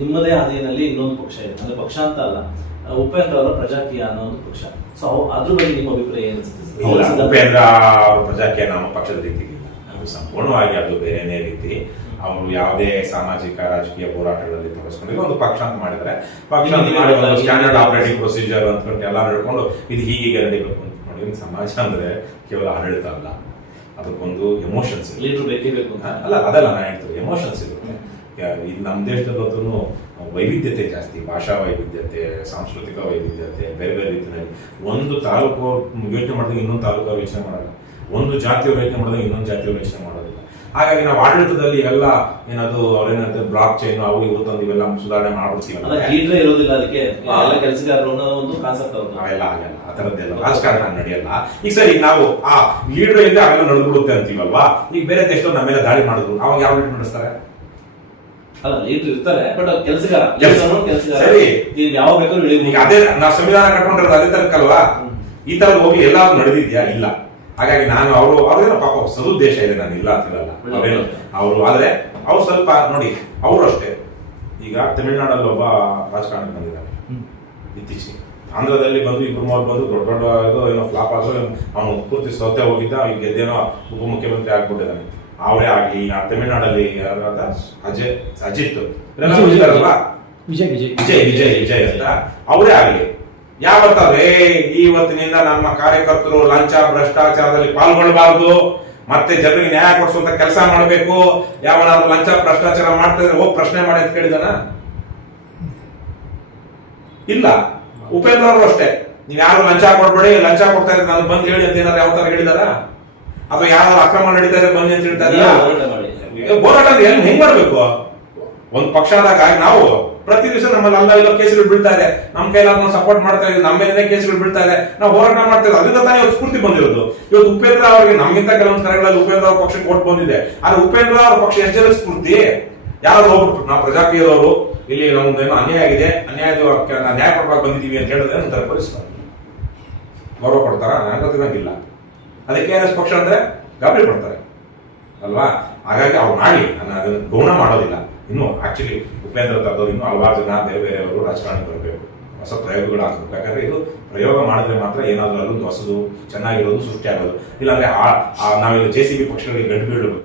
ನಿಮ್ಮದೇ ಹಾದಿಯಲ್ಲಿ ಇನ್ನೊಂದು ಪಕ್ಷ ಇದೆ, ಅಂದ್ರೆ ಪಕ್ಷ ಅಂತ ಅಲ್ಲ, ಉಪೇಂದ್ರ ಅವರ ಪ್ರಜಾಕೀಯ ಅನ್ನೋ ಒಂದು ಪಕ್ಷ. ಸೊ ಅದ್ರ ಬಗ್ಗೆ ನಿಮ್ಮ ಅಭಿಪ್ರಾಯ ಏನು ಅನ್ಸುತ್ತೆ? ಉಪೇಂದ್ರ ಅವರ ಪ್ರಜಾಕೀಯ ನಮ್ಮ ಪಕ್ಷದ ರೀತಿಗಿಲ್ಲ, ಅದು ಸಂಪೂರ್ಣವಾಗಿ ಅದು ಬೇರೆನೇ ರೀತಿ. ಅವರು ಯಾವುದೇ ಸಾಮಾಜಿಕ ರಾಜಕೀಯ ಹೋರಾಟಗಳಲ್ಲಿ ತೊಡಗಿಸ್ಕೊಂಡಿಲ್ಲ. ಒಂದು ಪಕ್ಷ ಅಂತ ಮಾಡಿದ್ರೆ ಪಕ್ಷ ಅಂತ ಮಾಡಿ ಒಂದು ಸ್ಟ್ಯಾಂಡರ್ಡ್ ಆಪರೇಟಿಂಗ್ ಪ್ರೊಸೀಜರ್ ಅಂದ್ಕೊಂಡು ಎಲ್ಲ ನಡ್ಕೊಂಡು ಇದು ಹೀಗೆ ನಡೀಬೇಕು ಅಂತ ನೋಡಿ. ಸಮಾಜ ಅಂದ್ರೆ ಕೇವಲ ಆಡಳಿತ ಅಲ್ಲ, ಅದಕ್ಕೊಂದು ಎಮೋಷನ್ಸ್ ಲೀಡರ್ ಬೇಕೇ ಬೇಕು ಅಲ್ಲ, ಅದೆಲ್ಲ ನಾನು ಹೇಳ್ತೀನಿ, ಎಮೋಷನ್ಸ್ ಇರುತ್ತೆ. ಇದು ನಮ್ಮ ದೇಶದಲ್ಲೂ ವೈವಿಧ್ಯತೆ ಜಾಸ್ತಿ, ಭಾಷಾ ವೈವಿಧ್ಯತೆ, ಸಾಂಸ್ಕೃತಿಕ ವೈವಿಧ್ಯತೆ, ಬೇರೆ ಬೇರೆ ರೀತಿಯಲ್ಲಿ. ಒಂದು ತಾಲೂಕು ಯೋಚನೆ ಮಾಡಿದಾಗ ಇನ್ನೊಂದು ತಾಲೂಕು ಯೋಚನೆ ಮಾಡಲ್ಲ, ಒಂದು ಜಾತಿಯವರು ಯೋಚನೆ ಮಾಡಿದಾಗ ಇನ್ನೊಂದು ಜಾತಿಯವರು ಯೋಚನೆ ಮಾಡೋದಿಲ್ಲ. ಹಾಗಾಗಿ ನಾವು ಆಡಳಿತದಲ್ಲಿ ಇವೆಲ್ಲ ಏನದು ಅವ್ರೇನಂತ ಬ್ಲಾಕ್ ಚೈನ್ ಅವು ಇವು ತಂದು ಇವೆಲ್ಲ ಸುಧಾರಣೆ ಮಾಡ್ಬಿಡ್ತೀವಿ. ಇರೋದಿಲ್ಲ, ಅದಕ್ಕೆ ಕೆಲಸಗಾರರು ಒಂದು ಕಾನ್ಸೆಪ್ಟ್ ಅವೆಲ್ಲ ಆಗಲ್ಲ, ಆ ತರದ್ದೆಲ್ಲ ರಾಜಕಾರಣ ನಡೆಯಲ್ಲ. ಈಗ ಸರಿ, ನಾವು ಆ ಲೀಡರ್ ಇಂದ ಅವೆಲ್ಲ ನಡೆದ್ಬಿಡುತ್ತೆ ಅಂತೀವಲ್ವಾ. ಈಗ ಬೇರೆ ದೇಶದವ್ರು ನಮ್ಮ ಮೇಲೆ ದಾಳಿ ಮಾಡಿದ್ರು, ಅವಾಗ ಯಾವ ಲೀಡರ್ ನಡೆಸ್ತಾರೆ? ಅಲ್ಲ, ಲೀಡರ್ ಇರ್ತಾರೆ, ಬಟ್ ಕೆಲಸಗಾರ ಸರಿ ಯಾವ ಬೇಕಾದ್ರೂ ಈಗ ಅದೇ ನಾವು ಸಂವಿಧಾನ ಕಟ್ಕೊಂಡಿರೋದು ಅದೇ ತರಕ್ಕಲ್ವಾ. ಈ ತರ ಹೋಗಿ ಎಲ್ಲಾದ್ರೂ ನಡೆದಿದ್ಯಾ? ಇಲ್ಲ. ಹಾಗಾಗಿ ನಾನು ಅವ್ರೇನೋ ಪಾಪ ಸದುದ್ದೇಶ ಇದೆ, ನಾನು ಇಲ್ಲ ಅಂತಿರಲ್ಲ ಅವ್ರೇನು ಅವರು. ಆದ್ರೆ ಅವ್ರು ಸ್ವಲ್ಪ ನೋಡಿ, ಅವರು ಅಷ್ಟೇ. ಈಗ ತಮಿಳುನಾಡಲ್ಲಿ ಒಬ್ಬ ರಾಜಕಾರಣಿ ಬಂದಿದ್ದಾನೆ ಇತ್ತೀಚೆಗೆ, ಆಂಧ್ರದಲ್ಲಿ ಬಂದು ಇಬ್ಬರು ಮೂರು ಬಂದು ದೊಡ್ಡ ದೊಡ್ಡ ಏನೋ ಫ್ಲಾಪ್ ಆದ್ರೂ ಅವನು ಪೂರ್ತಿ ಸೋತೆ ಹೋಗಿದ್ದ, ಈಗ ಗೆದ್ದೇನೋ ಉಪಮುಖ್ಯಮಂತ್ರಿ ಆಗ್ಬಿಟ್ಟಿದ್ದಾನೆ. ಅವರೇ ಆಗ್ಲಿ. ನಾ ತಮಿಳುನಾಡಲ್ಲಿ ಯಾರಾದ ಅಜಿತ್ ಅಲ್ವಾ, ವಿಜಯ್ ಅಂತ ಅವರೇ ಆಗ್ಲಿ, ಯಾವತ್ತೇ ಇವತ್ತಿನಿಂದ ನಮ್ಮ ಕಾರ್ಯಕರ್ತರು ಲಂಚ ಭ್ರಷ್ಟಾಚಾರದಲ್ಲಿ ಪಾಲ್ಗೊಳ್ಳಬಾರದು, ಮತ್ತೆ ಜನರಿಗೆ ನ್ಯಾಯ ಕೊಡಿಸುವಂತ ಕೆಲಸ ಮಾಡಬೇಕು, ಯಾವನಾದ್ರು ಲಂಚ ಭ್ರಷ್ಟಾಚಾರ ಮಾಡ್ತಿದ್ರೆ ಹೋಗಿ ಪ್ರಶ್ನೆ ಮಾಡಿ ಅಂತ ಕೇಳಿದಾನ? ಇಲ್ಲ. ಉಪೇಂದ್ರ ಅವರು ಅಷ್ಟೇ, ನೀವ್ ಯಾರು ಲಂಚ ಕೊಡ್ಬೇಡಿ, ಲಂಚ ಕೊಡ್ತಾ ಇದ್ರೆ ನಾನು ಬಂದು ಹೇಳಿ ಅಂತ ಏನಾದ್ರು ಯಾವ ತರ ಹೇಳಿದಾರ? ಅಥವಾ ಯಾರು ಅಕ್ರಮ ನಡೀತಾ ಇದೆ ಬನ್ನಿ ಅಂತ ಹೇಳ್ತಾ ಇದ್ದಾರೆ. ಹೋರಾಟ ಹೆಂಗ್ ಮಾಡ್ಬೇಕು? ಒಂದು ಪಕ್ಷ ಆದಾಗ ನಾವು ಪ್ರತಿ ದಿವಸ ನಮ್ಮಲ್ಲಿ ಅಲ್ಲ ಇಲ್ಲ ಕೇಸುಗಳು ಬೀಳ್ತಾ ಇದೆ, ನಮ್ಮ ಕೈಲಾದ ಸಪೋರ್ಟ್ ಮಾಡ್ತಾ ಇದ್ದೀವಿ, ನಮ್ಮ ಮೇಲೆ ಕೇಸುಗಳು ಬೀಳ್ತಾ ಇದೆ, ನಾವು ಹೋರಾಟ ಮಾಡ್ತಾ ಇದ್ದೀವಿ. ಅದರಿಂದ ತಾನೇ ಇವತ್ತು ಸ್ಫೂರ್ತಿ ಬಂದಿರೋದು. ಇವತ್ತು ಉಪೇಂದ್ರ ಅವರಿಗೆ ನಮ್ಗಿಂತ ಕೆಲವೊಂದು ಕರೆಗಳಲ್ಲಿ ಉಪೇಂದ್ರ ಅವ್ರ ಪಕ್ಷಕ್ಕೆ ಓಟ್ ಬಂದಿದೆ. ಆದ್ರೆ ಉಪೇಂದ್ರ ಅವ್ರ ಪಕ್ಷ ಎಷ್ಟು ಜನ ಸ್ಫೂರ್ತಿ? ಯಾರು ಹೋಗ್ಬಿಟ್ಟು ನಾವು ಪ್ರಜಾಕೀಯದವರು ಇಲ್ಲಿ ನಮ್ದೇನೋ ಅನ್ಯಾಯ ಆಗಿದೆ, ನ್ಯಾಯ ಕೊಡ್ಬೇಕು ಬಂದಿದ್ದೀವಿ ಅಂತ ಹೇಳಿದ್ರೆ ನಂತರ ಪರಿಸ್ಥಿತಿ ಗೌರವ ಕೊಡ್ತಾರ? ನನಗಿಲ್ಲ. ಅದಕ್ಕೆ ARS ಪಕ್ಷ ಅಂದ್ರೆ ಗಾಬರಿ ಪಡ್ತಾರೆ ಅಲ್ವಾ. ಹಾಗಾಗಿ ಅವ್ರು ಮಾಡಿ, ನಾನು ಅದನ್ನ ಗೌಣ ಮಾಡೋದಿಲ್ಲ. ಇನ್ನು ಆಕ್ಚುಲಿ ಉಪೇಂದ್ರ ತರದವ್ರು ಇನ್ನೂ ಹಲವಾರು ಜನ ಬೇರೆ ಬೇರೆಯವರು ರಾಜಕಾರಣ ಬರಬೇಕು, ಹೊಸ ಪ್ರಯೋಗಗಳು ಆಗ್ಬೇಕು. ಯಾಕಂದ್ರೆ ಇದು ಪ್ರಯೋಗ ಮಾಡಿದ್ರೆ ಮಾತ್ರ ಏನಾದ್ರೂ ಅಲ್ಲೊಂದು ಹೊಸದು ಚೆನ್ನಾಗಿರೋದು ಸೃಷ್ಟಿ ಆಗೋದು. ಇಲ್ಲಾಂದ್ರೆ ನಾವಿಲ್ಲಿ JCB ಪಕ್ಷಗಳಿಗೆ ಗಂಟು ಬೀಳಬೇಕು.